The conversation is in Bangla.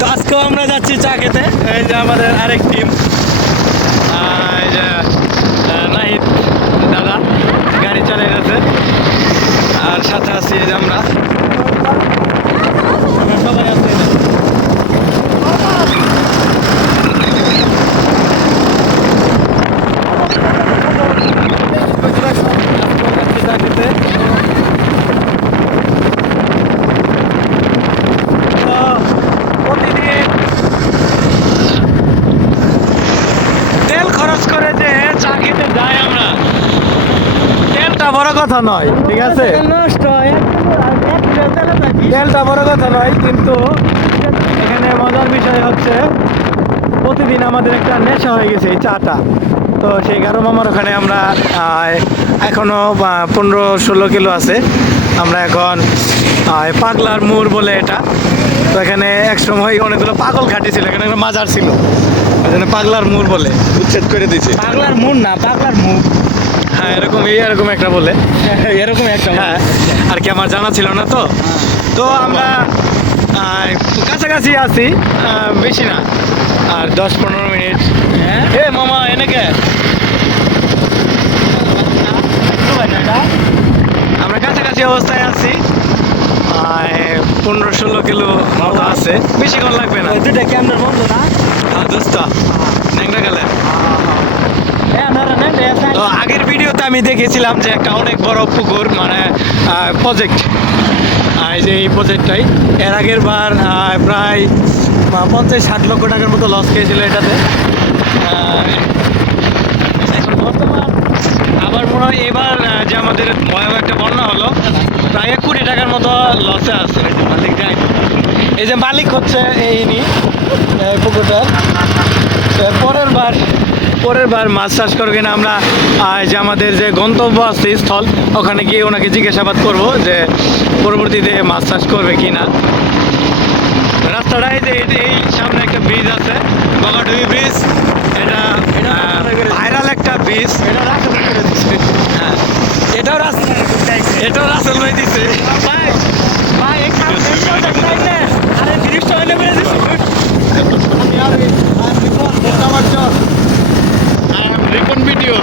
তো আজকেও আমরা যাচ্ছি চা খেতে। এই যে আমাদের আরেক টিম, এই যে নাহিদ দাদা গাড়ি চালিয়ে গেছে, আর সাথে আছি এই যে আমরা সবাই আছি। চা খেতে প্রতিদিন তেল খরচ করে যে চা খেতে যাই আমরা, তেলটা বড় কথা নয়, ঠিক আছে, তেলটা বড় কথা নয়, কিন্তু এখানে মজার বিষয় হচ্ছে প্রতিদিন আমাদের একটা নেশা হয়ে গেছে এই চাটা। তো সেই গারো মামার ওখানে আমরা এখনো 15-16 কিলো আছে। আমরা এখন পাগলার মোড় বলে এটা, তো এখানে এক সময় অনেকগুলো পাগল ঘাটি ছিল, এখানে একটা মাজার ছিল, এখানে পাগলার মোড় বলে উচ্ছেদ করে দিয়েছে। পাগলার মোড় না, পাগলার মুখ। হ্যাঁ এরকম একটা বলে, এরকম একটা। হ্যাঁ আর কি আমার জানা ছিল না তো। তো আমরা কাছাকাছি আছি, বেশি না, আর 10-15 মিনিট। এ মামা এনেকে আমরা কাছাকাছি অবস্থায় আছি, 15-16 কিলো মতো আছে, বেশিক্ষণ লাগবে না। দুইটা ক্যামেরার বন্ধু না? হ্যাঁ দোস্ত, ন্যাংরা গেলে। তো আগের ভিডিওতে আমি দেখেছিলাম যে একটা অনেক বড় পুকুর, মানে প্রজেক্ট, এই যে এই প্রজেক্টটাই এর আগের বার প্রায় 50-60 লক্ষ টাকার মতো লস খেয়েছিল এটাতে। এখন বর্তমান আবার মনে হয় এবার যে আমাদের ভয়াবহ একটা বন্যা হলো, প্রায় 1 কোটি টাকার মতো লসে আছে মালিক। যাই, এই যে মালিক হচ্ছে ইনি পুকুরটার। পরের বার মাছ চাষ করবো কিনা আমরা, যে আমাদের যে গন্তব্য আছে স্থল, ওখানে গিয়ে ওনাকে জিজ্ঞাসাবাদ করব যে পরবর্তীতে মাছ চাষ করবে কিনা। রাস্তাটা এই যে এই সামনে একটা ব্রিজ আছে, বগাডুবি ব্রিজ, এটা ভাইরাল একটা ব্রিজ। হ্যাঁ এটাও রাসেল ভাই দিচ্ছে। আরে 30 টাকা নেবে রিপন ভিডিও